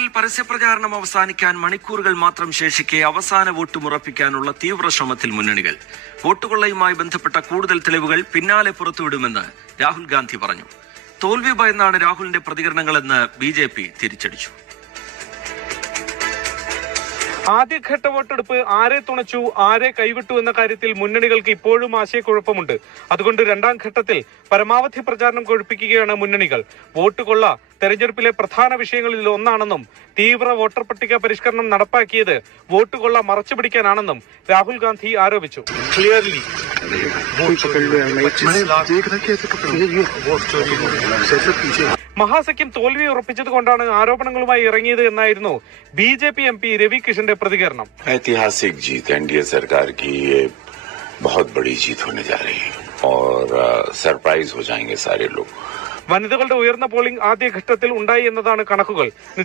ബീഹാറിൽ പരസ്യപ്രചാരണം അവസാനിക്കാൻ മണിക്കൂറുകൾ മാത്രം ശേഷിക്കെ അവസാന വോട്ടുമുറപ്പിക്കാനുള്ള തീവ്ര ശ്രമത്തിൽ മുന്നണികൾ. വോട്ടുകൊള്ളയുമായി ബന്ധപ്പെട്ട കൂടുതൽ തെളിവുകൾ പിന്നാലെ പുറത്തുവിടുമെന്ന് രാഹുൽ ഗാന്ധി പറഞ്ഞു. തോൽവി ഭയന്നാണ് രാഹുലിന്റെ പ്രതികരണങ്ങളെന്ന് BJP തിരിച്ചടിച്ചു. ആദ്യഘട്ട വോട്ടെടുപ്പ് ആരെ തുണച്ചു, ആരെ കൈവിട്ടു എന്ന കാര്യത്തിൽ മുന്നണികൾക്ക് ഇപ്പോഴും ആശയക്കുഴപ്പമുണ്ട്. അതുകൊണ്ട് രണ്ടാം ഘട്ടത്തിൽ പരമാവധി പ്രചാരണം കൊഴുപ്പിക്കുകയാണ് മുന്നണികൾ. വോട്ട് കൊള്ള തെരഞ്ഞെടുപ്പിലെ പ്രധാന വിഷയങ്ങളിൽ ഒന്നാണെന്നും തീവ്ര വോട്ടർ പട്ടിക പരിഷ്കരണം നടപ്പാക്കിയത് വോട്ട് കൊള്ള മറച്ചുപിടിക്കാനാണെന്നും രാഹുൽ ഗാന്ധി ആരോപിച്ചു. മഹാസഖ്യം തോൽവി ഉറപ്പിച്ചതുകൊണ്ടാണ് ആരോപണങ്ങളുമായി ഇറങ്ങിയത് എന്നായിരുന്നു BJP MP രവി കിഷന്റെ പ്രതികരണം. ऐतिहासिक जीत NDA सरकार की ये बहुत बड़ी जीत होने जा रही है और सरप्राइज हो जाएंगे सारे लोग. വനിതകളുടെ ഉയർന്ന പോളിംഗ് ആദ്യഘട്ടത്തിൽ ഉണ്ടായി എന്നതാണ് കണക്കുകൾ.